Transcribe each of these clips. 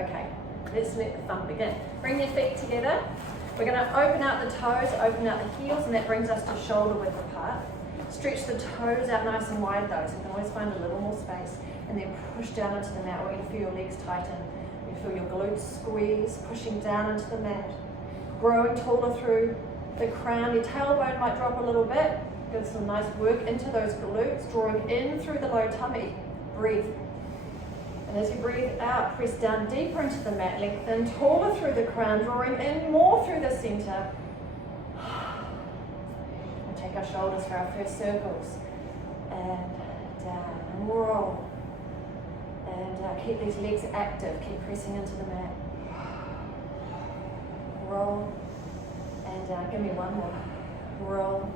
Okay, let's let the fun begin. Bring your feet together. We're going to open out the toes, open out the heels, and that brings us to shoulder width apart. Stretch the toes out nice and wide though, so you can always find a little more space. And then push down into the mat. We're going to feel your legs tighten. You feel your glutes squeeze, pushing down into the mat. Growing taller through the crown. Your tailbone might drop a little bit. Give some nice work into those glutes, drawing in through the low tummy. Breathe. And as you breathe out, press down deeper into the mat, lengthen taller through the crown, drawing in more through the center. We'll take our shoulders for our first circles. And down, and roll. And keep these legs active, keep pressing into the mat. Roll, and give me one more. Roll,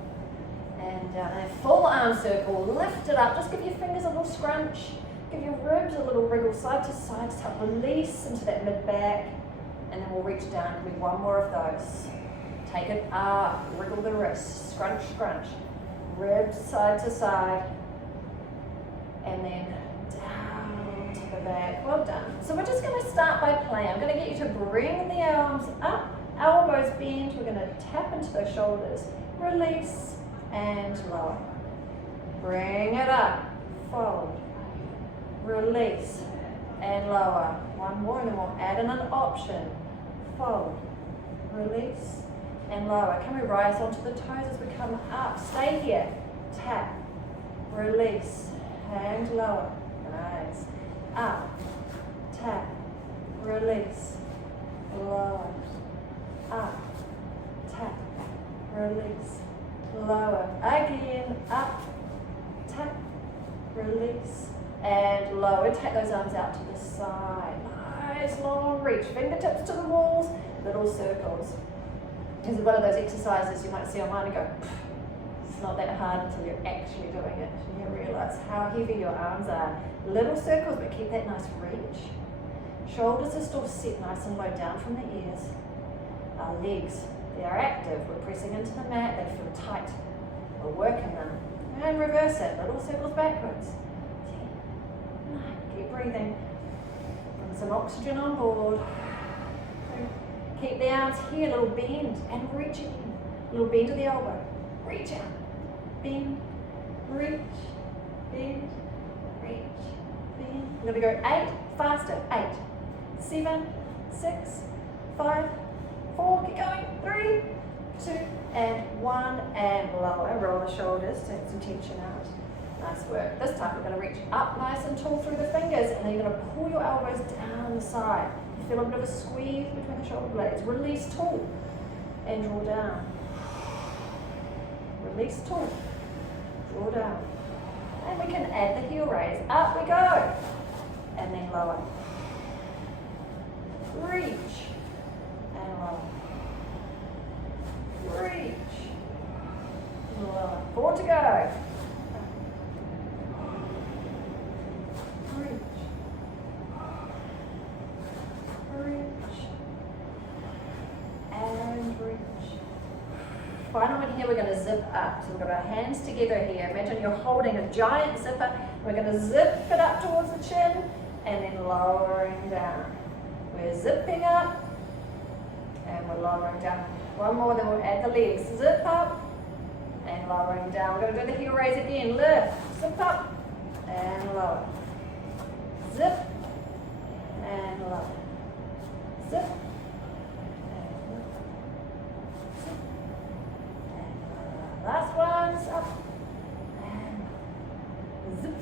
and a full arm circle, lift it up, just give your fingers a little scrunch. Give your ribs a little wriggle side to side, just help release into that mid-back, and then we'll reach down. Give me one more of those. Take it up, wriggle the wrists, scrunch, scrunch. Ribs side to side, and then down to the back. Well done. So we're just going to start by playing. I'm going to get you to bring the arms up, elbows bend. We're going to tap into those shoulders, release, and lower. Bring it up, fold. Release and lower. One more, and then we'll add in an option. Fold, release, and lower. Can we rise onto the toes as we come up? Stay here. Tap, release, and lower. Nice. Up, tap, release, lower. Up, tap, release, lower. Again, up, tap, release, and lower. Take those arms out to the side. Nice long reach. Fingertips to the walls, little circles. This is one of those exercises you might see online and go, it's not that hard until you're actually doing it. And you realize how heavy your arms are. Little circles, but keep that nice reach. Shoulders are still set nice and low down from the ears. Our legs, they are active. We're pressing into the mat. They feel tight. We're working them. And reverse it. Little circles backwards. Keep breathing. Bring some oxygen on board. Keep the arms here, little bend and reach again. Little bend to the elbow. Reach out. Bend, reach, bend, reach, bend. We're going to go 8, faster. 8, 7, 6, 5, 4, keep going. 3, 2, and 1, and lower. Roll the shoulders, take some tension out. Nice work. This time we're going to reach up nice and tall through the fingers, and then you're going to pull your elbows down the side. You feel a bit of a squeeze between the shoulder blades. Release tall and draw down. Release tall, draw down. And we can add the heel raise. Up we go. And then lower. Reach and lower. Reach. Lower. 4 to go. Final one here, we're going to zip up. So we've got our hands together here. Imagine you're holding a giant zipper. We're going to zip it up towards the chin and then lowering down. We're zipping up and we're lowering down. One more, then we'll add the legs. Zip up and lowering down. We're going to do the heel raise again. Lift, zip up and lower. Zip and lower. Zip. Last one's up and zip.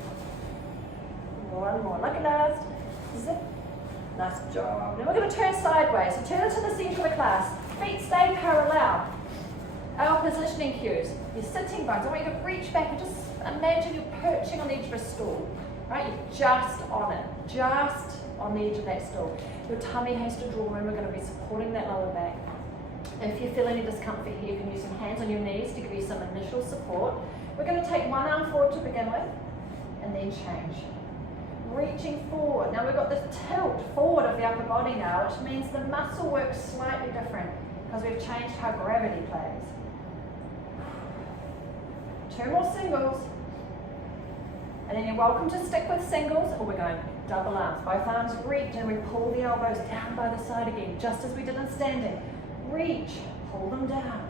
One more, lucky last. Zip. Nice job. Now we're going to turn sideways. So turn it to the center of the class. Feet stay parallel. Our positioning cues. Your sitting bones. I want you to reach back and just imagine you're perching on the edge of a stool. Right? You're just on it. Just on the edge of that stool. Your tummy has to draw in. We're going to be supporting that lower back. If you feel any discomfort here, you can use some hands on your knees to give you some initial support. We're going to take one arm forward to begin with, and then change. Reaching forward. Now we've got this tilt forward of the upper body now, which means the muscle works slightly different because we've changed how gravity plays. 2 more singles. And then you're welcome to stick with singles, or we're going double arms. Both arms reach and we pull the elbows down by the side again, just as we did in standing. Reach, pull them down.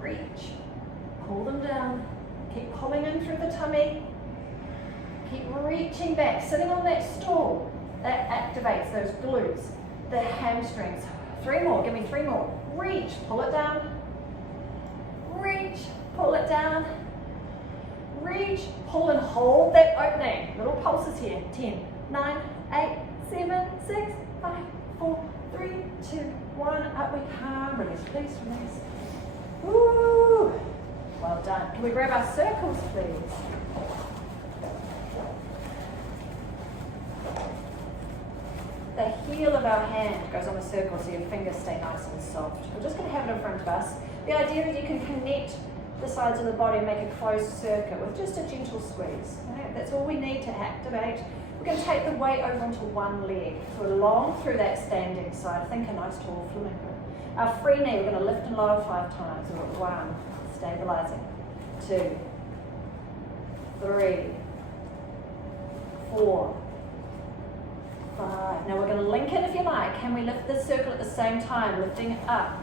Reach, pull them down. Keep pulling in through the tummy. Keep reaching back, sitting on that stool. That activates those glutes, the hamstrings. 3 more, give me 3 more. Reach, pull it down. Reach, pull it down. Reach, pull and hold that opening. Little pulses here. 10, 9, 8, 7, 6, 5, 4, 3, 2, 1. Up we come. Release, release, release. Woo! Well done. Can we grab our circles, please? The heel of our hand goes on a circle so your fingers stay nice and soft. We're just going to have it in front of us. The idea that you can connect the sides of the body and make a closed circuit with just a gentle squeeze. Right? That's all we need to activate. We're going to take the weight over onto one leg. So we're long through that standing side. Think a nice tall flamingo. Our free knee, we're going to lift and lower 5 times. We're at 1, stabilizing. 2, 3, 4, 5. Now we're going to link it if you like. Can we lift this circle at the same time? Lifting it up.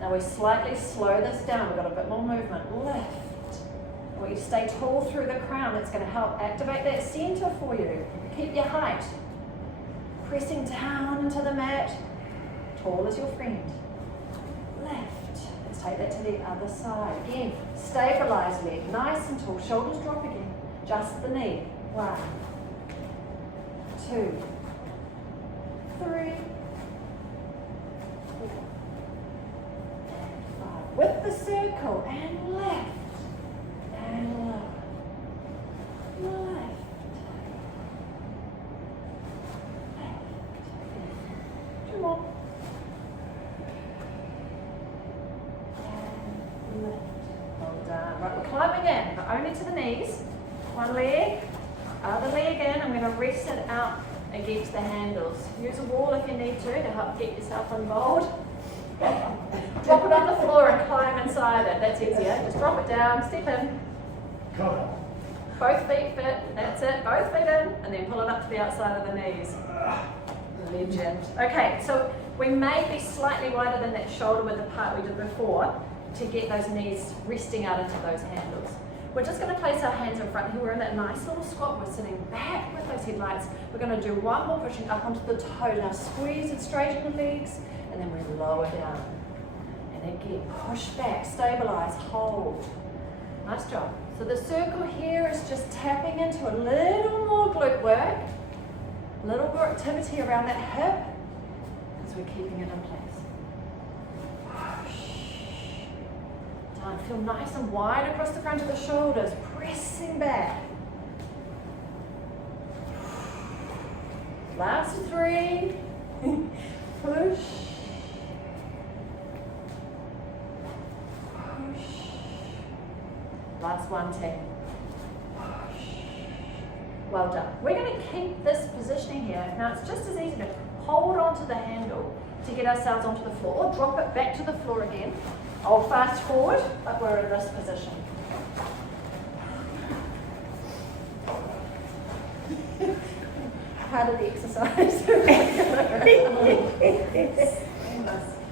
Now we slightly slow this down. We've got a bit more movement. Lift. I want you to stay tall through the crown. That's going to help activate that center for you. Keep your height. Pressing down into the mat. Tall as your friend. Lift. Let's take that to the other side. Again, stabilize leg. Nice and tall. Shoulders drop again. Just the knee. 1, 2, 3, 4, and 5. With the circle and left and lower. Left. Left. 2 more. And lift. Well done. Right, we're climbing in, but only to the knees. One leg, other leg in. I'm going to rest it out against the handles. Use a wall if you need to help get yourself involved. Drop it on the floor and climb inside it. That's easier. Just drop it down, step in. Both feet fit. That's it. Both feet in. And then pull it up to the outside of the knees. Legend. Okay, so we may be slightly wider than that shoulder width apart we did before to get those knees resting out into those handles. We're just going to place our hands in front here. We're in that nice little squat. We're sitting back with those headlights. We're going to do one more pushing up onto the toes. Now squeeze and straighten the legs, and then we lower down. And again, push back, stabilize, hold. Nice job. So the circle here is just tapping into a little more glute work, a little more activity around that hip, because we're keeping it in place. Feel nice and wide across the front of the shoulders, pressing back. Last 3. Push. Push. Last 1, 10. Push. Well done. We're going to keep this positioning here. Now it's just as easy to hold onto the handle to get ourselves onto the floor, or drop it back to the floor again. I'll fast forward, but we're in this position. Part of the exercise.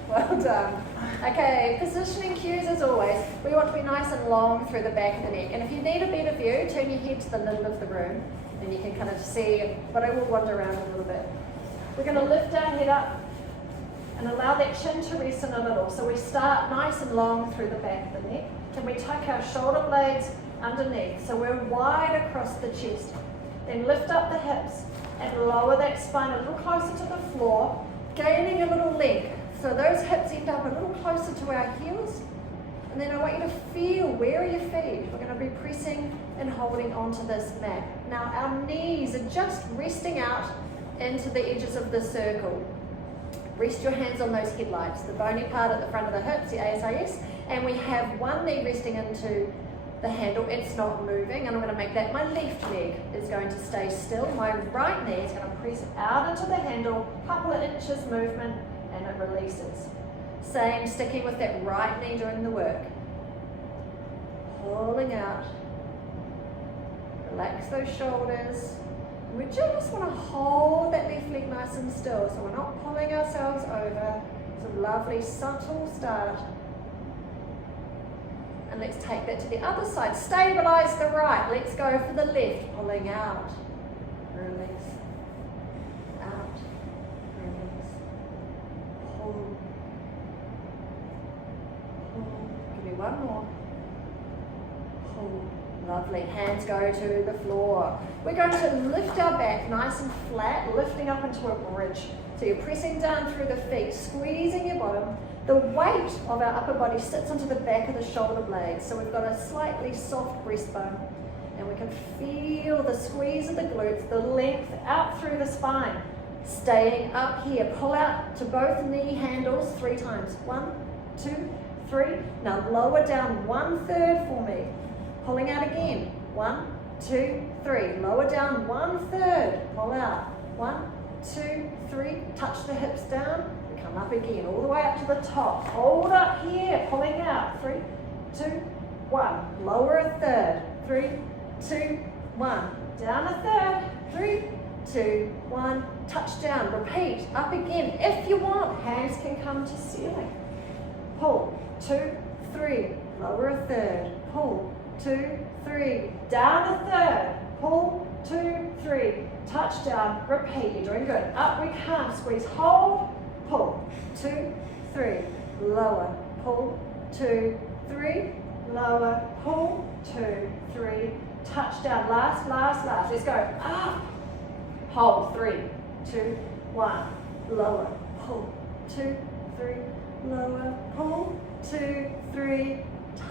Well done. Okay, positioning cues as always. We want to be nice and long through the back of the neck. And if you need a better view, turn your head to the middle of the room. Then you can kind of see, but I will wander around a little bit. We're going to lift our head up and allow that chin to rest in a little. So we start nice and long through the back of the neck. Can we tuck our shoulder blades underneath? So we're wide across the chest. Then lift up the hips and lower that spine a little closer to the floor, gaining a little length. So those hips end up a little closer to our heels. And then I want you to feel, where are your feet? We're going to be pressing and holding onto this mat. Now our knees are just resting out into the edges of the circle. Rest your hands on those headlights, the bony part at the front of the hips, the ASIS, and we have one knee resting into the handle. It's not moving, and I'm going to make that my left leg is going to stay still. My right knee is going to press out into the handle, couple of inches movement, and it releases. Same, sticking with that right knee doing the work. Pulling out. Relax those shoulders. We just want to hold that left leg nice and still, so we're not pulling ourselves over. It's a lovely subtle start. And let's take that to the other side. Stabilize the right. Let's go for the left. Pulling out. Release. Out. Release. Hold. Hold. Give me one more. Hold. Lovely. Hands go to the floor. We're going to lift our back nice and flat, lifting up into a bridge. So you're pressing down through the feet, squeezing your bottom. The weight of our upper body sits onto the back of the shoulder blades. So we've got a slightly soft breastbone. And we can feel the squeeze of the glutes, the length out through the spine. Staying up here. Pull out to both knee handles 3 times. 1, 2, 3. Now lower down 1/3 for me. Pulling out again. 1, 2, 3. Lower down 1/3. Pull out. 1, 2, 3. Touch the hips down. Come up again. All the way up to the top. Hold up here. Pulling out. 3, 2, 1. Lower 1/3. 3, 2, 1. Down 1/3. 3, 2, 1. Touch down. Repeat. Up again. If you want, hands can come to ceiling. Pull. 2, 3. Lower 1/3. Pull. 2, 3. Down 1/3. Pull. 2, 3. Touch down. Repeat. You're doing good. Up we come. Squeeze. Hold. Pull. 2, 3. Lower. Pull. 2, 3. Lower. Pull. 2, 3. Touch down. Last. Let's go. Up. Hold. 3, 2, 1. Lower. Pull. 2, 3. Lower. Pull. 2, 3.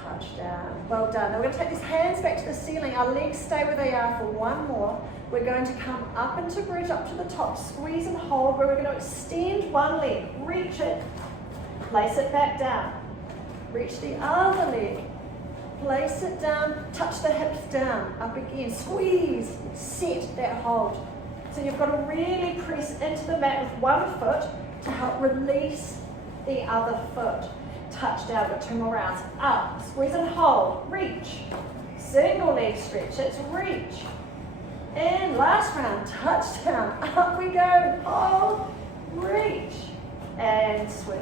Touch down. Well done. Now we're going to take these hands back to the ceiling. Our legs stay where they are for one more. We're going to come up into bridge, up to the top. Squeeze and hold, where we're going to extend one leg. Reach it. Place it back down. Reach the other leg. Place it down. Touch the hips down. Up again. Squeeze. Set that hold. So you've got to really press into the mat with one foot to help release the other foot. Touch down, got 2 more rounds. Up, squeeze and hold, reach. Single leg stretch, it's reach. And last round, touch down. Up we go, hold, reach, and switch.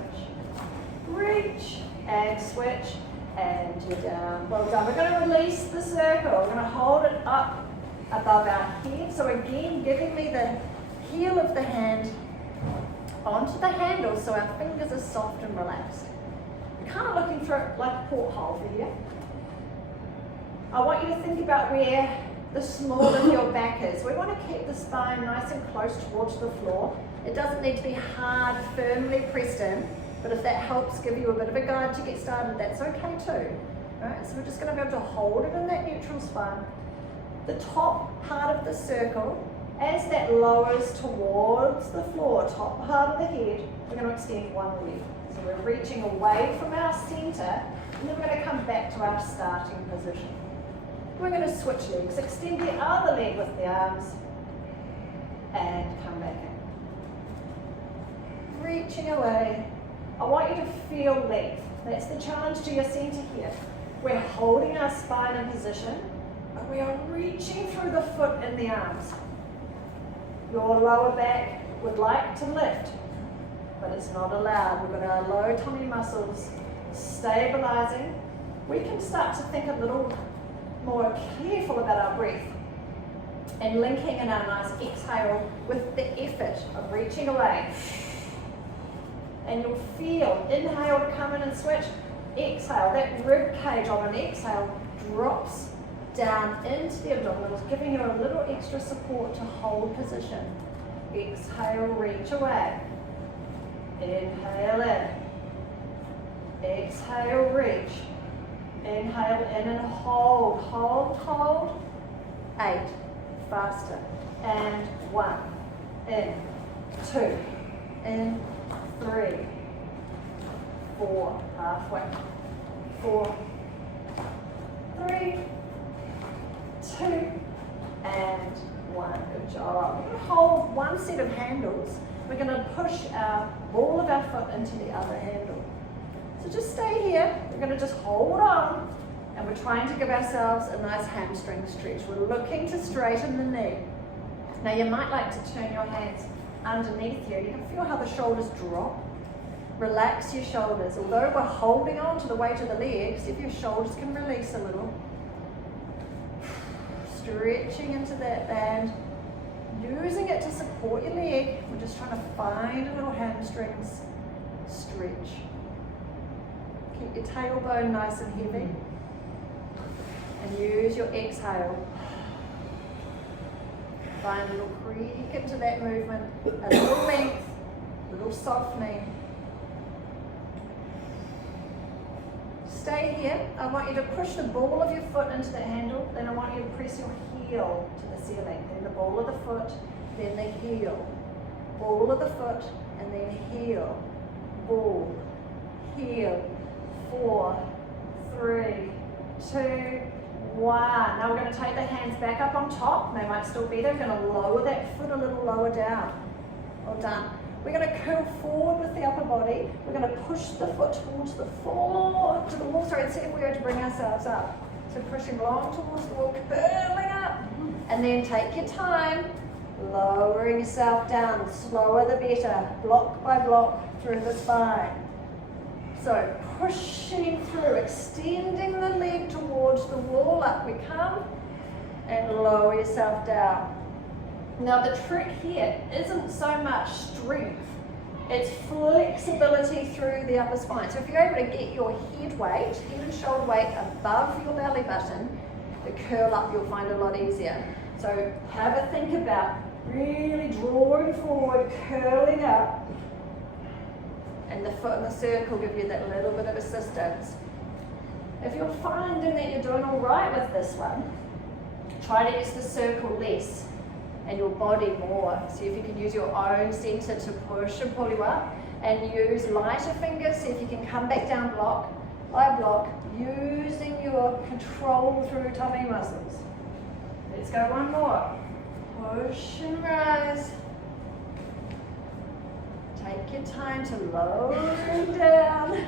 Reach, and switch, and you're down. Well done. We're going to release the circle. We're going to hold it up above our head. So again, giving me the heel of the hand onto the handle so our fingers are soft and relaxed. Kind of looking through it like a porthole for you. I want you to think about where the small of your back is. We want to keep the spine nice and close towards the floor. It doesn't need to be hard, firmly pressed in, but if that helps give you a bit of a guide to get started, that's okay too. Alright, so we're just going to be able to hold it in that neutral spine. The top part of the circle, as that lowers towards the floor, top part of the head, we're going to extend one leg. So we're reaching away from our center, and then we're going to come back to our starting position. We're going to switch legs. Extend the other leg with the arms, and come back in. Reaching away. I want you to feel length. That's the challenge to your center here. We're holding our spine in position, but we are reaching through the foot and the arms. Your lower back would like to lift, but it's not allowed. We've got our low tummy muscles stabilizing. We can start to think a little more careful about our breath and linking in our nice exhale with the effort of reaching away. And you'll feel, inhale to come in and switch, exhale, that rib cage on an exhale drops down into the abdominals, giving you a little extra support to hold position. Exhale, reach away. Inhale in. Exhale, reach. Inhale in and hold, hold, hold. 8, faster. And 1, in, 2, in, 3, 4, halfway. 4, 3, 2, and 1. Good job. We're going to hold one set of handles. We're going to push our ball of our foot into the other handle. So just stay here. We're going to just hold on, and we're trying to give ourselves a nice hamstring stretch. We're looking to straighten the knee. Now you might like to turn your hands underneath you. You can feel how the shoulders drop. Relax your shoulders. Although we're holding on to the weight of the legs, if your shoulders can release a little. Stretching into that band. Using it to support your leg. We're just trying to find a little hamstrings stretch. Keep your tailbone nice and heavy. And use your exhale. Find a little creak into that movement, a little length, a little softening. Stay here. I want you to push the ball of your foot into the handle, then I want you to press your heel to the ceiling. Then the ball of the foot, then the heel. Ball of the foot, and then heel. Ball, heel. 4, 3, 2, 1. Now we're going to take the hands back up on top. They might still be there. We're going to lower that foot a little lower down. Well done. We're going to curl forward with the upper body. We're going to push the foot towards the floor, to the wall. Sorry, and see if we were to bring ourselves up. So pushing long towards the wall, curling up. And then take your time, lowering yourself down. Slower the better, block by block through the spine. So pushing through, extending the leg towards the wall. Up we come, and lower yourself down. Now the trick here isn't so much strength, it's flexibility through the upper spine. So if you're able to get your head weight, head and shoulder weight above your belly button, the curl up you'll find a lot easier. So have a think about really drawing forward, curling up, and the foot in the circle give you that little bit of assistance. If you're finding that you're doing all right with this one, try to use the circle less and your body more. See if you can use your own center to push and pull you up, and use lighter fingers. See if you can come back down block by block, using your control through tummy muscles. Let's go one more. Push and rise. Take your time to lower down.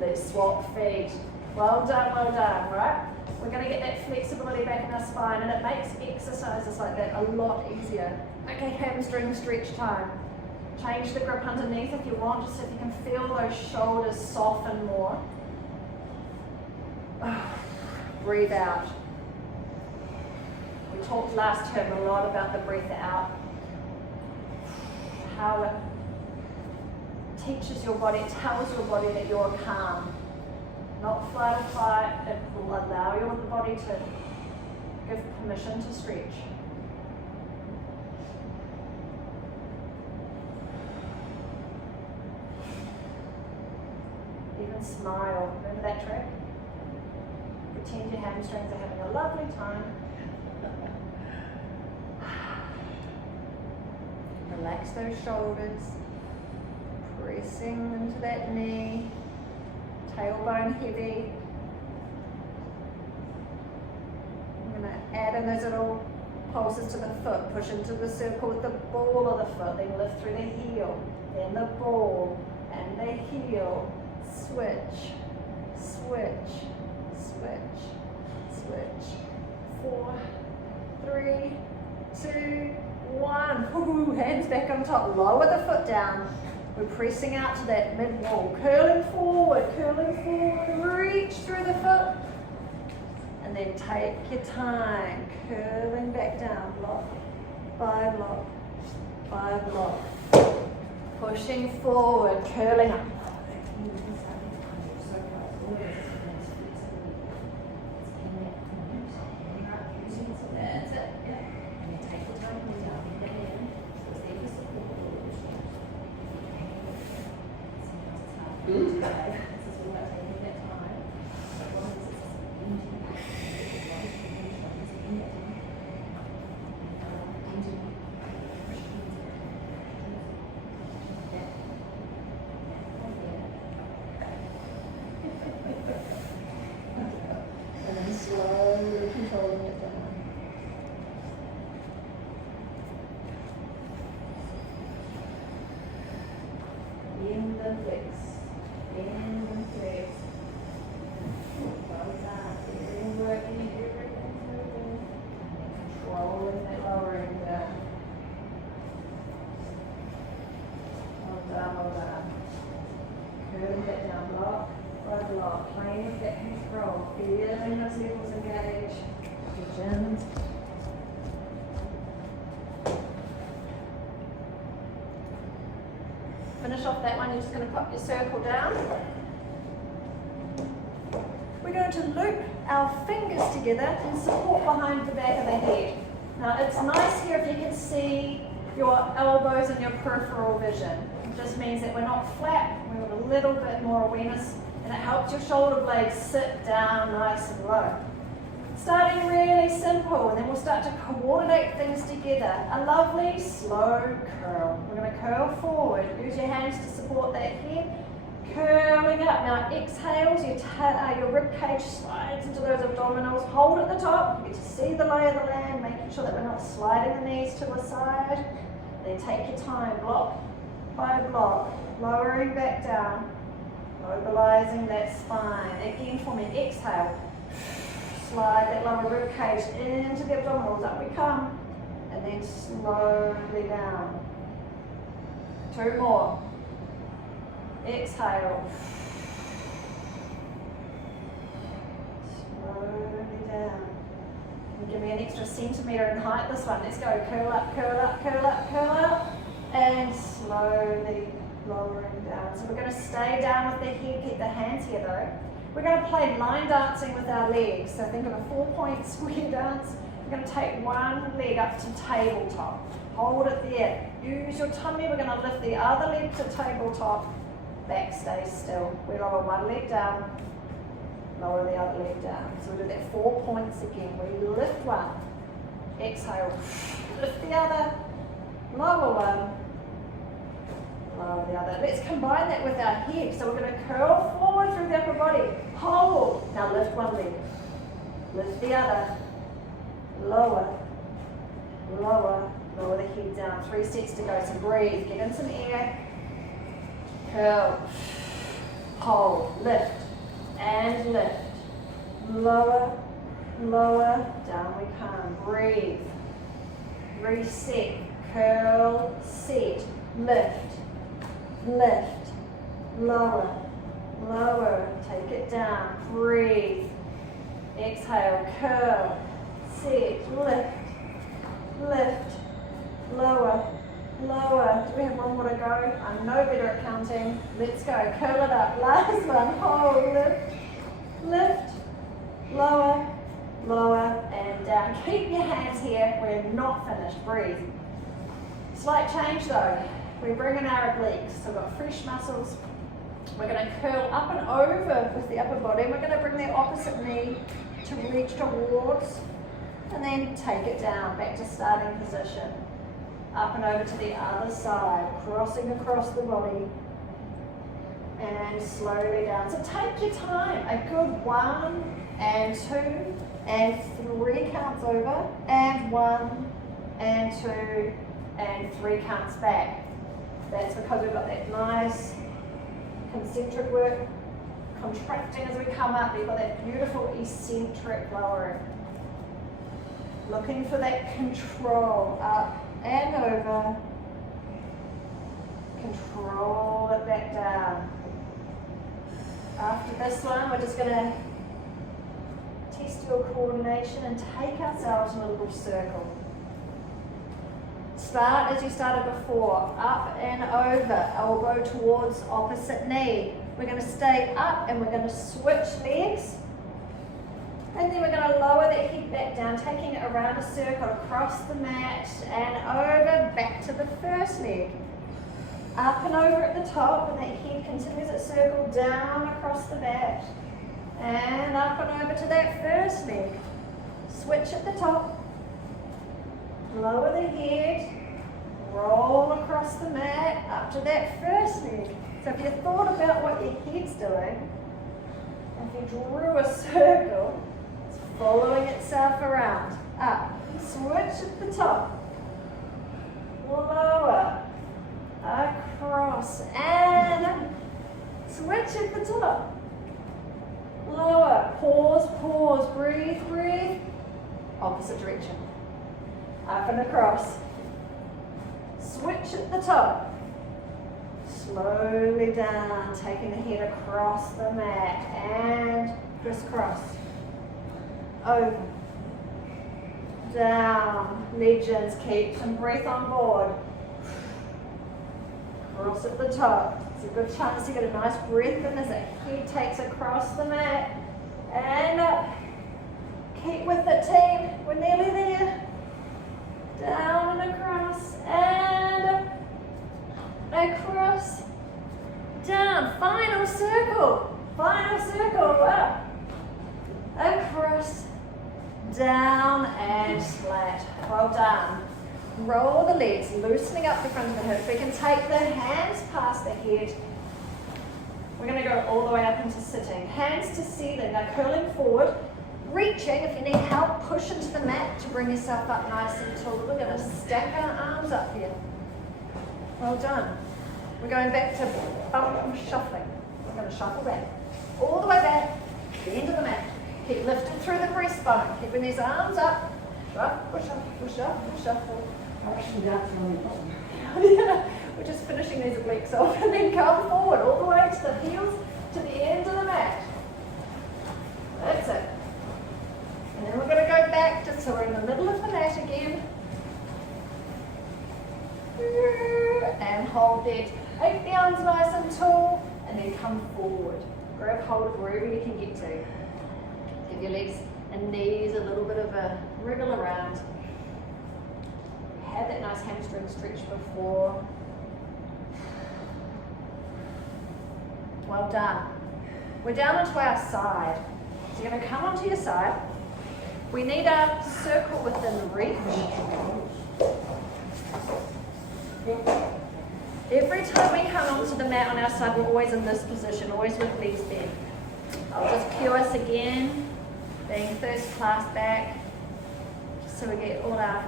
Let's swap feet. Well done, right? We're going to get that flexibility back in our spine, and it makes exercises like that a lot easier. Okay, hamstring stretch time. Change the grip underneath if you want, just so if you can feel those shoulders soften more. Breathe out. We talked last term a lot about the breath out. How it teaches your body, it tells your body that you're calm. Not flight or fight, it will allow your body to give permission to stretch. Even smile, remember that trick? Pretend your hamstrings are having a lovely time. Relax those shoulders, pressing into that knee. Tailbone heavy. I'm going to add in those little pulses to the foot. Push into the circle with the ball of the foot. Then lift through the heel. Then the ball. And the heel. Switch. Switch. Switch. Switch. 4, 3, 2, 1. Woo-hoo. Hands back on top. Lower the foot down. We're pressing out to that mid-wall, curling forward, reach through the foot, and then take your time, curling back down, block by block by block, pushing forward, curling up. That's it. Take your time, and then slowly controlling it down. In the flex. In Feeling those hips engage. Chin. Finish off that one, you're just going to pop your circle down. We're going to loop our fingers together and support behind the back of the head. Now it's nice here if you can see your elbows and your peripheral vision. It just means that we're not flat, we have a little bit more awareness, and it helps your shoulder blades sit down nice and low. Starting really simple, and then we'll start to coordinate things together. A lovely slow curl. We're going to curl forward. Use your hands to support that head. Curling up. Now exhales, your rib cage slides into those abdominals. Hold at the top. You get to see the lay of the land, making sure that we're not sliding the knees to the side. Then take your time, block by block, lowering back down, mobilizing that spine. Again for me, exhale. Slide that lower rib cage into the abdominals, up we come, and then slowly down. 2 more. Exhale. Slowly down. And give me an extra centimetre in height this one. Let's go. Curl up, curl up, curl up, curl up, and slowly lowering down. So we're going to stay down with the head, keep the hands here though. We're going to play line dancing with our legs. So think of a 4-point square dance. We're going to take one leg up to tabletop. Hold it there. Use your tummy. We're going to lift the other leg to tabletop. Back stays still. We lower one leg down, lower the other leg down. So we do that 4 points again. We lift one. Exhale. Lift the other. Lower one. Lower the other. Let's combine that with our head. So we're going to curl forward through the upper body. Hold. Now lift one leg. Lift the other. Lower. Lower. Lower the head down. 3 sets to go. So breathe. Get in some air. Curl. Hold. Lift. And lift. Lower. Lower. Down we come. Breathe. Reset. Curl. Set. Lift. Lift, lower, lower, take it down, breathe, exhale, curl, set, lift, lift, lower, lower. Do we have one more to go? I'm no better at counting. Let's go, curl it up, last one, hold, lift, lift, lower, lower, and down. Keep your hands here, we're not finished, breathe. Slight change though. We bring in our obliques, so we've got fresh muscles. We're going to curl up and over with the upper body. We're going to bring the opposite knee to reach towards, and then take it down, back to starting position. Up and over to the other side, crossing across the body, and slowly down. So take your time, a good 1 and 2 and 3 counts over, and 1 and 2 and 3 counts back. That's because we've got that nice concentric work contracting as we come up. We've got that beautiful eccentric lowering. Looking for that control up and over. Control it back down. After this one, we're just going to test your coordination and take ourselves in a little circle. Start as you started before, up and over, elbow towards opposite knee. We're going to stay up and we're going to switch legs. And then we're going to lower that head back down, taking it around a circle across the mat and over, back to the first leg. Up and over at the top, and that head continues its circle down across the mat. And up and over to that first leg. Switch at the top. Lower the head, roll across the mat, up to that first leg. So if you thought about what your head's doing, if you drew a circle, it's following itself around. Up, switch at the top, lower, across, and switch at the top. Lower, pause, pause, breathe, breathe. Opposite direction. Up and across. Switch at the top. Slowly down, taking the head across the mat and crisscross. over, down, legions, keep some breath on board. Cross at the top. It's a good chance to get a nice breath in as the head takes across the mat. And up. Keep with it, team. We're nearly there. Down and across. And up. Across. Down. Final circle. Final circle. Up. Across. Down and flat. Well done. Roll the legs, loosening up the front of the hips. We can take the hands past the head. We're going to go all the way up into sitting. Hands to ceiling. Now curling forward. Reaching, if you need help, push into the mat to bring yourself up nice and tall. We're going to stack our arms up here. Well done. We're going back to bump shuffling. We're going to shuffle back. All the way back. The end of the mat. Keep lifting through the breastbone. Keeping these arms up. Up, push up, push up, push up. We're just finishing these obliques off and then come forward all the way to the heels, to the end of the mat. That's it. And then we're going to go back just so we're in the middle of the mat again. And hold there. Take the arms nice and tall and then come forward. Grab hold of wherever you can get to. Give your legs and knees a little bit of a wriggle around. Had that nice hamstring stretch before. Well done. We're down onto our side. So you're going to come onto your side. We need a circle within reach. Every time we come onto the mat on our side, we're always in this position, always with legs bent. I'll just cue us again, being first class back, so we get all our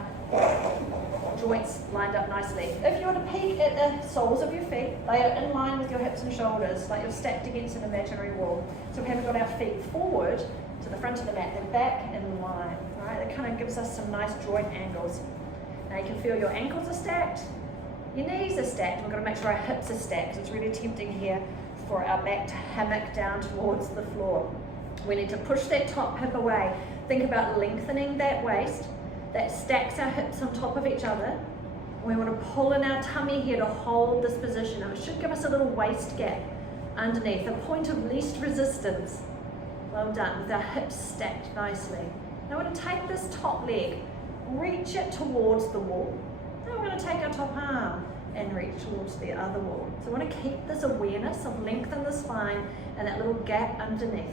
joints lined up nicely. If you were to peek at the soles of your feet, they are in line with your hips and shoulders, like you're stacked against an imaginary wall. So we haven't got our feet forward to the front of the mat, they're back in line. Right? That kind of gives us some nice joint angles. Now you can feel your ankles are stacked, your knees are stacked. We've got to make sure our hips are stacked. It's really tempting here for our back to hammock down towards the floor. We need to push that top hip away. Think about lengthening that waist. That stacks our hips on top of each other. We want to pull in our tummy here to hold this position. And it should give us a little waist gap underneath, a point of least resistance. Well done, with our hips stacked nicely. Now we're going to take this top leg, reach it towards the wall. Now we're going to take our top arm and reach towards the other wall. So we want to keep this awareness of lengthen the spine and that little gap underneath.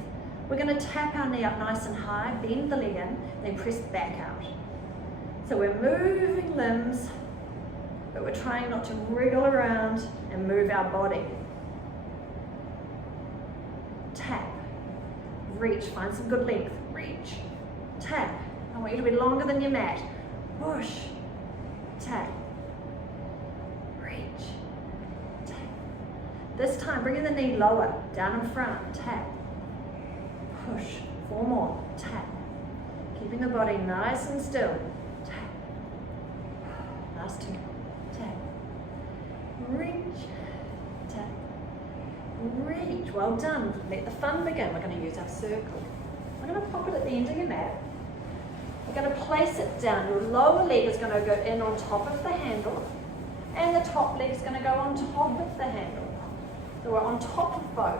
We're going to tap our knee up nice and high, bend the leg in, then press back out. So we're moving limbs, but we're trying not to wriggle around and move our body. Tap, reach, find some good length, reach, tap. I want you to be longer than your mat. Push, tap, reach, tap. This time, bringing the knee lower, down in front, tap, push, 4 more, tap. Keeping the body nice and still. Last 2. Tap. Reach. Tap. Reach. Well done. Let the fun begin. We're going to use our circle. I'm going to pop it at the end of your mat. We're going to place it down. Your lower leg is going to go in on top of the handle, and the top leg is going to go on top of the handle. So we're on top of both.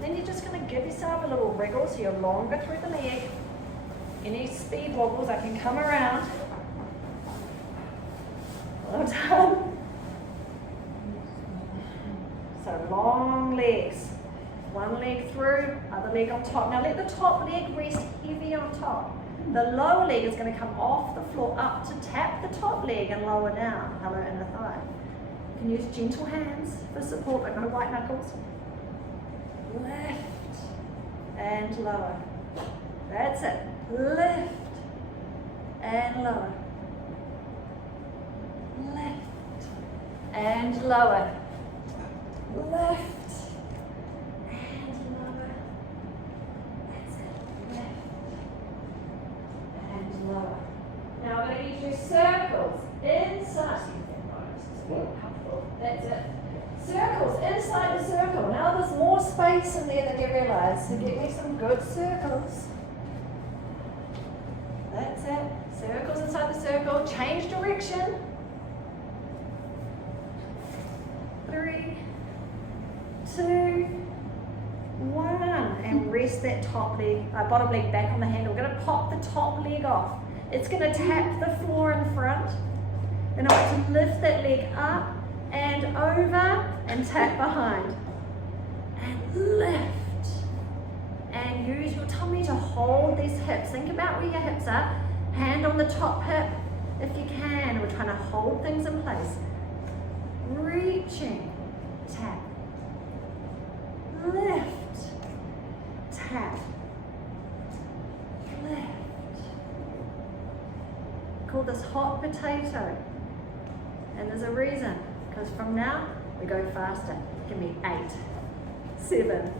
Then you're just going to give yourself a little wriggle so you're longer through the leg. Any speed wobbles, I can come around. Well done. So long legs. One leg through, other leg on top. Now let the top leg rest heavy on top. The lower leg is going to come off the floor up to tap the top leg and lower down. Hello inner thigh. You can use gentle hands for support. I've got a white knuckles. Lift and lower. That's it. Lift and lower. Lift and lower. Lift and lower. That's it. Lift and lower. Now I'm going to use circles inside. That's it. Circles inside the circle. Now there's more space in there than you realise. So get me some good circles. Circles inside the circle. Change direction. 3, 2, 1. And rest that top leg, bottom leg back on the handle. We're going to pop the top leg off. It's going to tap the floor in front. And I want to lift that leg up and over and tap behind. And lift. And use your tummy to hold these hips. Think about where your hips are. Hand on the top hip if you can. We're trying to hold things in place. Reaching, tap. Lift, tap. Lift. Call this hot potato. And there's a reason, because from now we go faster. Give me 8, 7,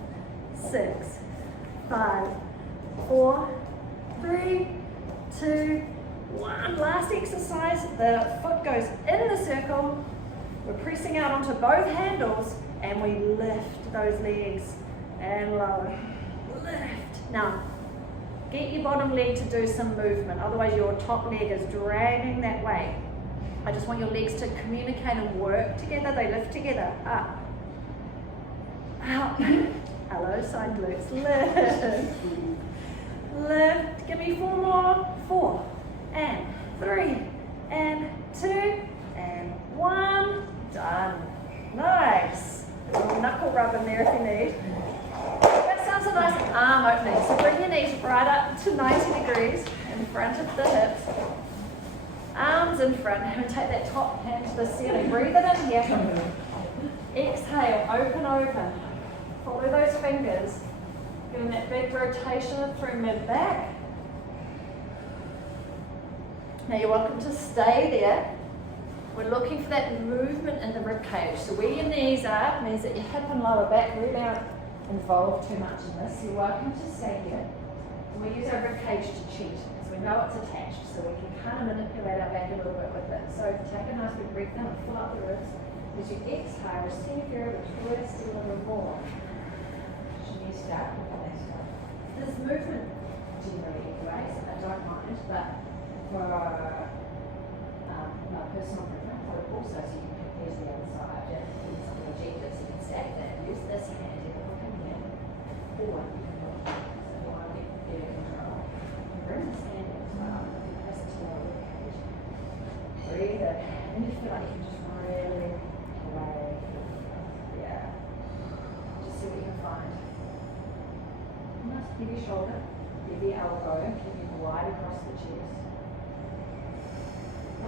6, 5, 4, 3, 2, 1. Last exercise. The foot goes in the circle. We're pressing out onto both handles and we lift those legs and lower. Lift. Now, get your bottom leg to do some movement. Otherwise, your top leg is dragging that way. I just want your legs to communicate and work together. They lift together. Up. Out. Hello, side glutes. Lift. Lift. Give me 4 more. 4 and 3 and 2 and 1. Done. Nice. A little knuckle rub in there if you need. That sounds a nice arm opening. So bring your knees right up to 90 degrees in front of the hips. Arms in front. And take that top hand to the ceiling. Breathe it in here. Exhale. Open, open. Follow those fingers. Giving that big rotation through mid-back. Now you're welcome to stay there. We're looking for that movement in the rib cage. So where your knees are means that your hip and lower back really aren't involved too much in this. You're welcome to stay here. And we use our rib cage to cheat, so we know it's attached, so we can kind of manipulate our back a little bit with it. So take a nice big breath in and fill up the ribs. As you exhale, see if you're able to twist a little more. Should you start with that stuff? This movement, generally anyways, I don't mind, but for my personal preference, I would also, so you can compare to the other side, and use some objectives, you can stack that, use this hand, you can look in here, or you can look so you want to get better control. Bring this hand in as well, press it to the lower cage. Breathe in, and you feel like you can just really play. Yeah. Just see what you can find. Nice, give your shoulder, give your elbow, keep it wide across the chest.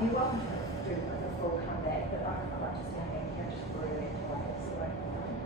You're welcome to do the full comeback, but I like to stand here just really quiet so I can find.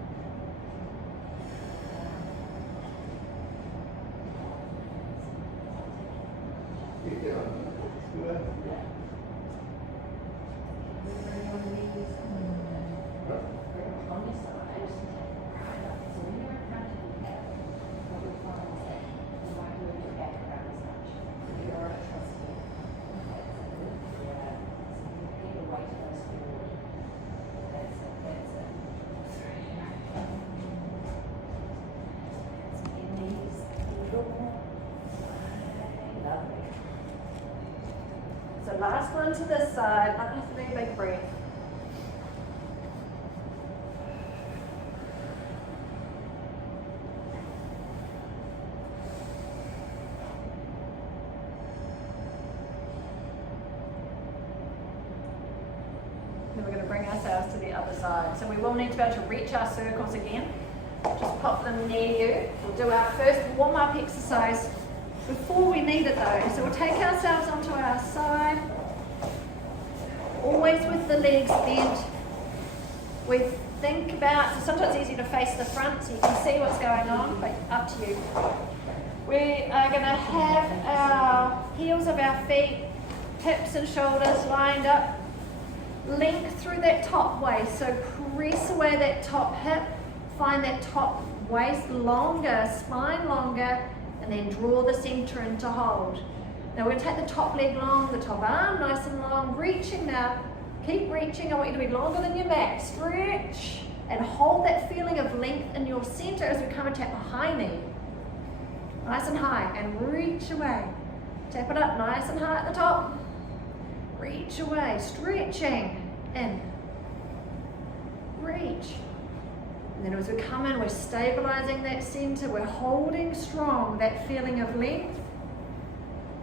So last one to this side, up with a big, big breath. Then we're going to bring ourselves to the other side. So we will need to be able to reach our circles again. Just pop them near you. We'll do our first warm-up exercise before we need it though. So we'll take ourselves onto our side, always with the legs bent. We think about, so sometimes it's easy to face the front so you can see what's going on, but up to you. We are going to have our heels of our feet, hips and shoulders lined up, length through that top waist. So press away that top hip, find that top waist longer, spine longer, and then draw the center in to hold. Now we're going to take the top leg long, the top arm nice and long, reaching now. Keep reaching. I want you to be longer than your back. Stretch and hold that feeling of length in your center as we come and tap the high knee. Nice and high, and reach away. Tap it up nice and high at the top. Reach away, stretching, in. Reach. And then as we come in, we're stabilizing that center. We're holding strong that feeling of length.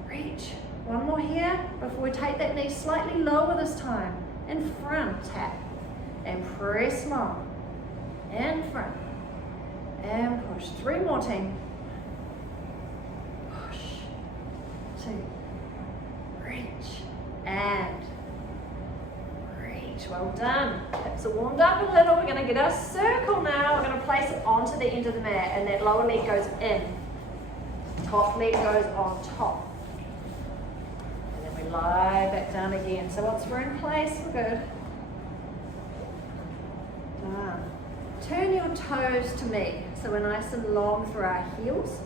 Reach. One more here before we take that knee slightly lower this time. In front, tap. And press long. In front. And push. 3 more, team. Push. 2. Reach. And reach. Well done. Hips are warmed up a little. We're going to get our circle now. We're going to place it onto the end of the mat, and that lower leg goes in. Top leg goes on top. And then we lie back down again. So once we're in place, we're good. Done. Turn your toes to me. So we're nice and long through our heels.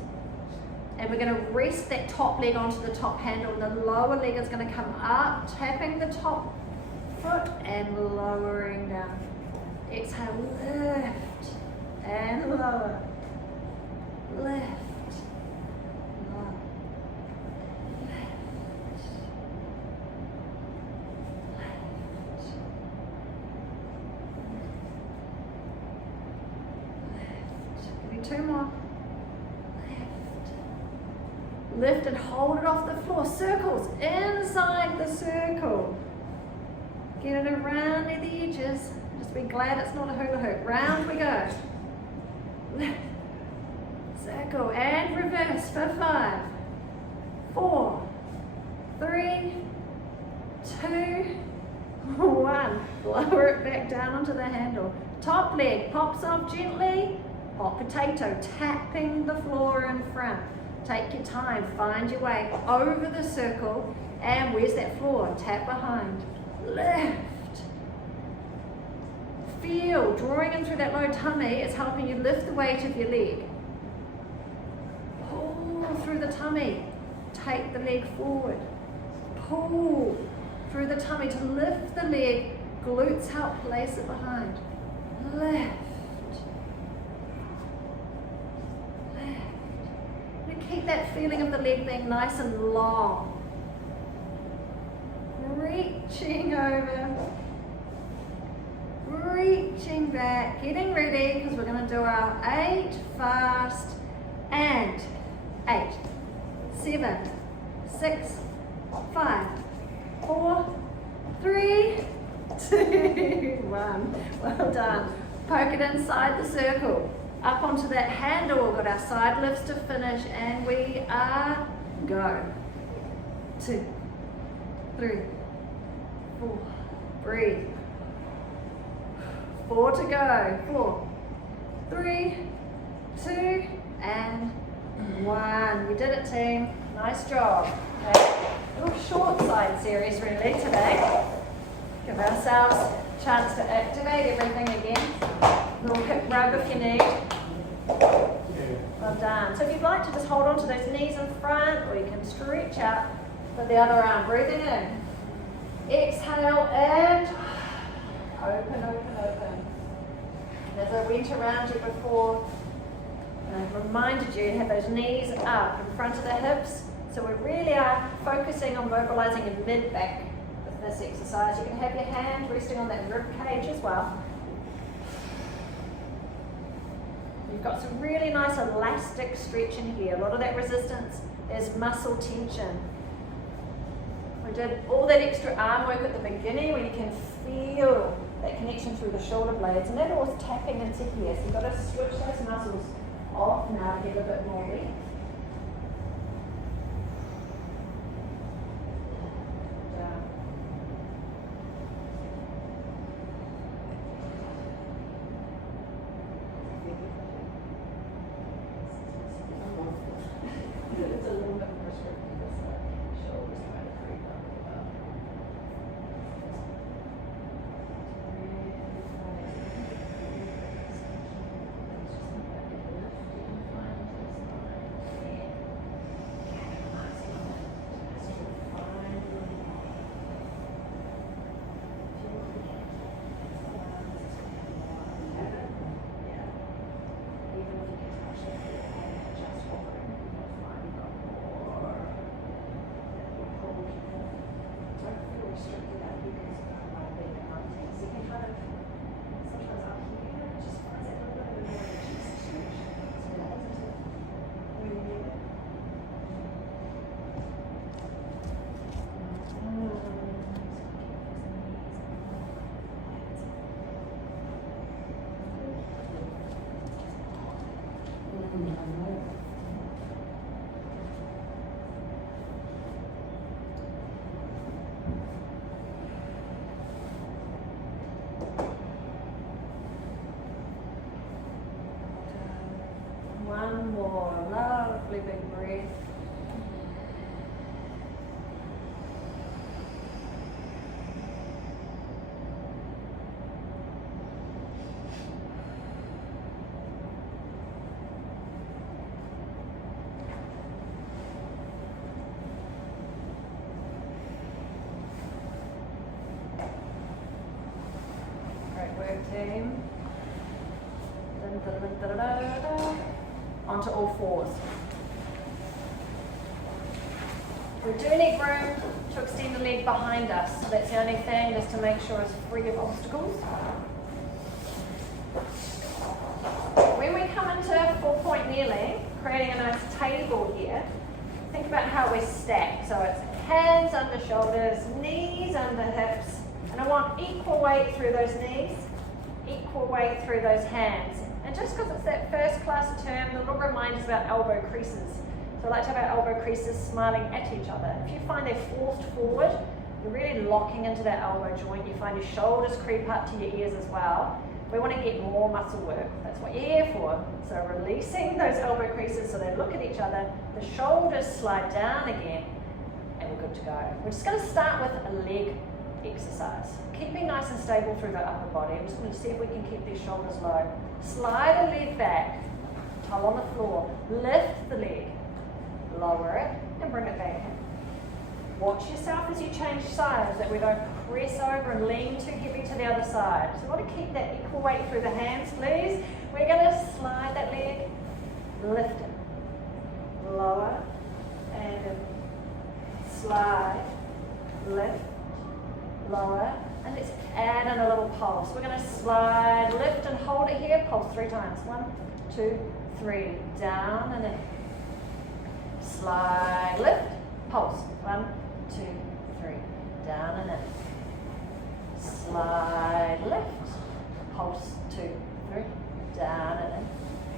And we're going to rest that top leg onto the top handle. The lower leg is going to come up, tapping the top foot and lowering down. Exhale, lift and lower. Lift, lower, lift, lift, lift. Give me 2 more. Lift and hold it off the floor. Circles inside the circle. Get it around near the edges. Just be glad it's not a hula hoop. Round we go. Lift. Circle and reverse for 5, 4, 3, 2, 1. Lower it back down onto the handle. Top leg pops off gently. Hot potato tapping the floor in front. Take your time, find your way over the circle, and where's that floor? Tap behind. Lift. Feel, drawing in through that low tummy is helping you lift the weight of your leg. Pull through the tummy, take the leg forward. Pull through the tummy to lift the leg, glutes help place it behind. Lift. Keep that feeling of the leg being nice and long. Reaching over. Reaching back. Getting ready because we're going to do our 8 fast and 8, 7, 6, 5, 4, 3, 2, 1. Well done. Poke it inside the circle. Up onto that handle, we've got our side lifts to finish, and we are go. 2, 3, 4, breathe. 4 to go. 4, 3, 2, and 1. We did it, team. Nice job. Okay. A little short side series really today. Give ourselves a chance to activate everything again. Little hip rub if you need. Well done. So if you'd like to just hold on to those knees in front, or you can stretch out with the other arm. Breathing in. Exhale and open, open, open. And as I went around you before, I reminded you to have those knees up in front of the hips. So we really are focusing on mobilizing your mid-back with this exercise. You can have your hand resting on that rib cage as well. You've got some really nice elastic stretching here. A lot of that resistance is muscle tension. We did all that extra arm work at the beginning where you can feel that connection through the shoulder blades, and that all is tapping into here. So you've got to switch those muscles off now to get a bit more length. It's a little bit more restricted this shoulders trying to creep up and up. Lovely big breath. Team. Onto all fours. We do need room to extend the leg behind us. So that's the only thing, just to make sure it's free of obstacles. When we come into 4-point kneeling, creating a nice table here, think about how we're stacked. So it's hands under shoulders, knees under hips, and I want equal weight through those knees, equal weight through those hands. And just because it's that first class term, the little reminder is about elbow creases. So I like to have our elbow creases smiling at each other. If you find they're forced forward, you're really locking into that elbow joint. You find your shoulders creep up to your ears as well. We want to get more muscle work. That's what you're here for. So releasing those elbow creases so they look at each other, the shoulders slide down again, and we're good to go. We're just going to start with a leg exercise. Keeping nice and stable through the upper body. I'm just going to see if we can keep these shoulders low. Slide a leg back, toe on the floor, lift the leg, lower it, and bring it back in. Watch yourself as you change sides, that we don't press over and lean too heavy to the other side. So we want to keep that equal weight through the hands, please. We're going to slide that leg, lift it, lower, and slide, lift, lower, and let's add in a little pulse. We're going to slide, lift, and hold it here. Pulse 3 times. 1, 2, 3. Down and in. Slide, lift, pulse. 1, 2, 3. Down and in. Slide, lift, pulse. 2, 3. Down and in.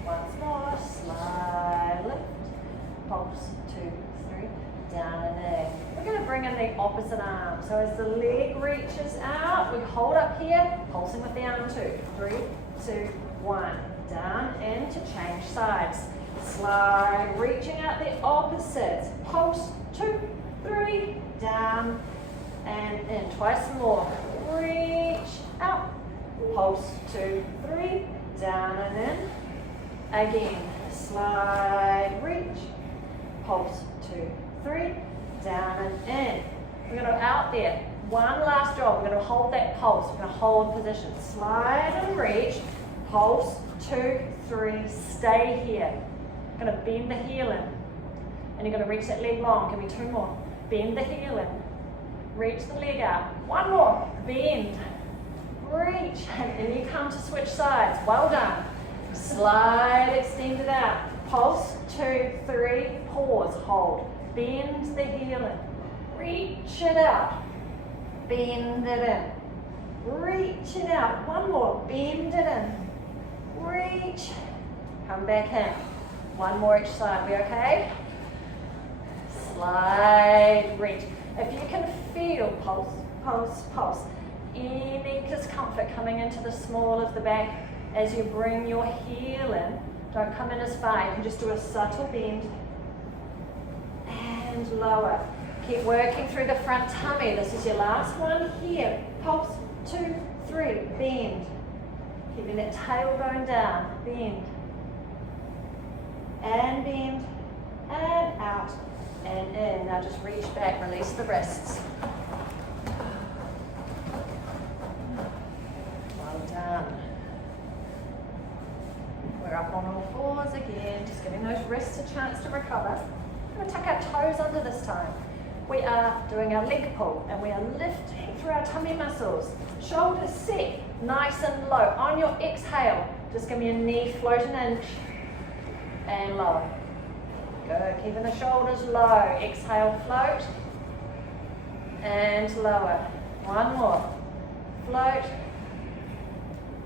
Once more. Slide, lift, pulse. 2, 3. Down and in. We're going to bring in the opposite arm. So as the leg reaches out, we hold up here, pulsing with the arm 2. 3, 2, 1. Down, in to change sides. Slide, reaching out the opposites. Pulse, 2, 3. Down and in. Twice more. Reach out. Pulse, 2, 3. Down and in. Again. Slide, reach. Pulse, 2, 3. Down and in. We're going to out there. One last job. We're going to hold that pulse. We're going to hold position. Slide and reach. Pulse. 2, 3. Stay here. Going to bend the heel in. And you're going to reach that leg long. Give me 2 more. Bend the heel in. Reach the leg out. 1 more. Bend. Reach. And then you come to switch sides. Well done. Slide. Extend it out. Pulse. 2, 3. Pause. Hold. Bend the heel in, reach it out, bend it in, reach it out, 1 more, bend it in, reach, come back in, 1 more each side, we okay? Slide, reach. If you can feel pulse, pulse, pulse, any discomfort coming into the small of the back as you bring your heel in, don't come in as far, you can just do a subtle bend, and lower. Keep working through the front tummy. This is your last one here. Pulse, 2, 3, bend. Keeping that tailbone down, bend. And bend, and out, and in. Now just reach back, release the wrists. Well done. We're up on all fours again, just giving those wrists a chance to recover. We're going to tuck our toes under this time. We are doing our leg pull and we are lifting through our tummy muscles. Shoulders set, nice and low. On your exhale, just give me a knee float an inch and lower. Good, keeping the shoulders low. Exhale, float and lower. 1 more. Float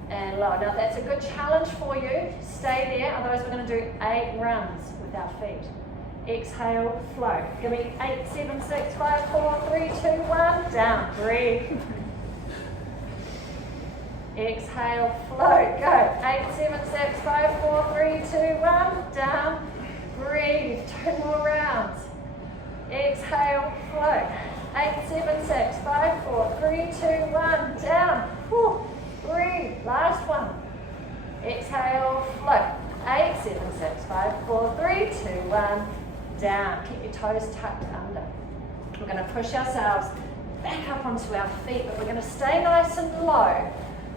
and lower. Now that's a good challenge for you. Stay there, otherwise we're going to do 8 runs with our feet. Exhale, float. Give me 8, 7, 6, 5, 4, 3, 2, 1. Down. Breathe. Exhale, float. Go. 8, 7, 6, 5, 4, 3, 2, 1. Down. breathe, 2 more rounds. Exhale, float. 8, 7, 6, 5, 4, 3, 2, 1, down. Whew. Breathe, last one. Exhale, float. 8, 7, 6, 5, 4, 3, 2, 1, down. Keep your toes tucked under. We're going to push ourselves back up onto our feet, but we're going to stay nice and low.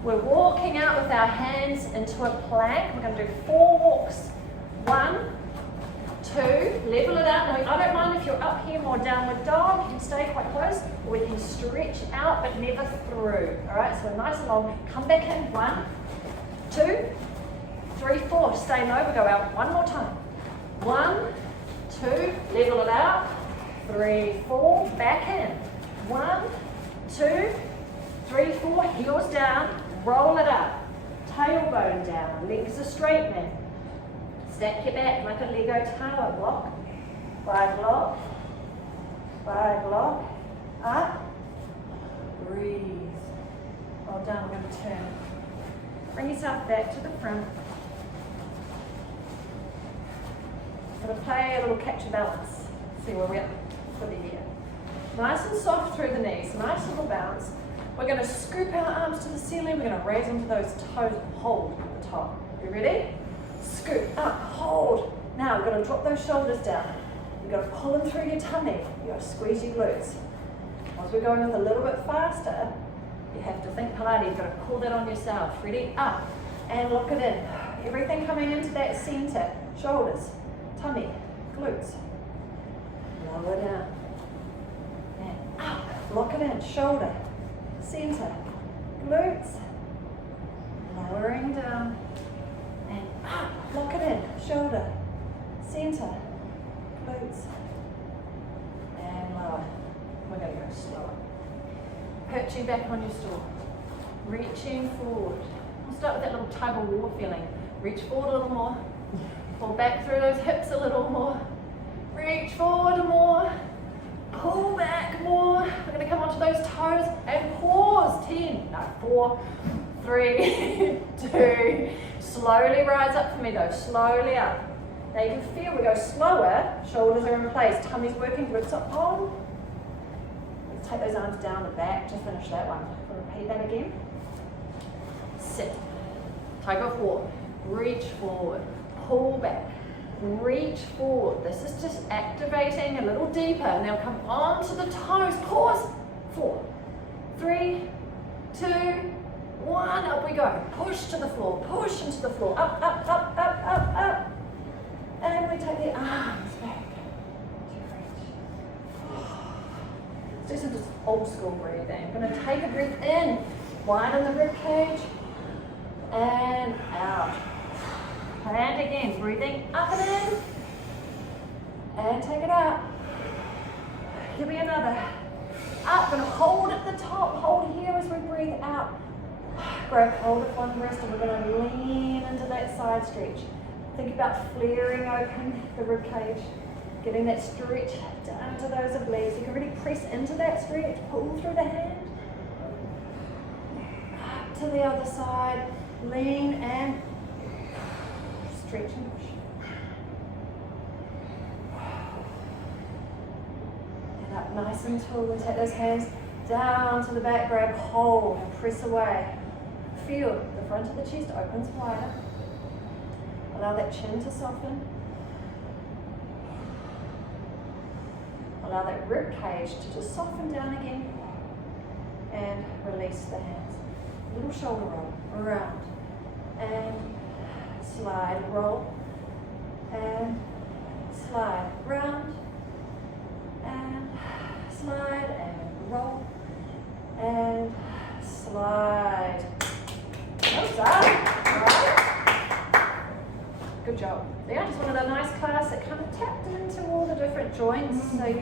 We're walking out with our hands into a plank. We're going to do 4 walks. 1, 2, level it out. Now, I don't mind if you're up here more downward dog. You can stay quite close, or we can stretch out but never through. All right, so nice and long. Come back in. 1, 2, 3, 4. Stay low. We go out one more time. 1, 2, level it out. 3, 4, back in. 1, 2, 3, 4, heels down, roll it up. Tailbone down, legs are straightening. Stack your back like a Lego tower block. 5 block, 5 block, up. Breathe. Well done, we're going to turn. Bring yourself back to the front. Going to play a little catch your balance. See where we're at for the year. Nice and soft through the knees, nice little bounce. We're going to scoop our arms to the ceiling. We're going to raise onto those toes, hold at the top. You ready? Scoop up, hold. Now we're going to drop those shoulders down. You've got to pull them through your tummy. You've got to squeeze your glutes. As we're going with a little bit faster, you have to think Pilates. You've got to pull that on yourself. Ready? Up and lock it in. Everything coming into that center. Shoulders, tummy, glutes. Lower down. And up. Lock it in. Shoulder, center, glutes. Lowering down. And up. Lock it in. Shoulder, center, glutes. And lower. We're going to go slower. Perching back on your stool. Reaching forward. We'll start with that little tug of war feeling. Reach forward a little more. Pull back through those hips a little more. Reach forward more. Pull back more. We're going to come onto those toes and pause. 10, no, 4, 3, 2. Slowly rise up for me though. Slowly up. Now you can feel we go slower. Shoulders are in place. Tummy's working. Glutes are on. Let's take those arms down the back to finish that one. Repeat that again. Sit. Tug of war. Reach forward. Pull back. Reach forward. This is just activating a little deeper. Now come onto the toes. Pause. 4, 3, 2, 1. Up we go. Push to the floor. Push into the floor. Up, up, up, up, up, up. And we take the arms back. Let's do some just old school breathing. I'm going to take a breath in. Widen the rib cage. And out. And again, breathing up and in. And take it out. Give me another. Up and hold at the top. Hold here as we breathe out. Grab hold of one wrist and we're going to lean into that side stretch. Think about flaring open the rib cage. Getting that stretch down to those obliques. You can really press into that stretch. Pull through the hand. Up to the other side. Lean and stretch and push. And up nice and tall and take those hands down to the back, grab hold and press away. Feel the front of the chest opens wider. Allow that chin to soften. Allow that rib cage to just soften down again. And release the hands. Little shoulder roll around. And slide, roll, and slide, round, and slide, and roll, and slide. Well done. All right. Good job. Yeah, just one of the nice class that kind of tapped into all the different joints. So you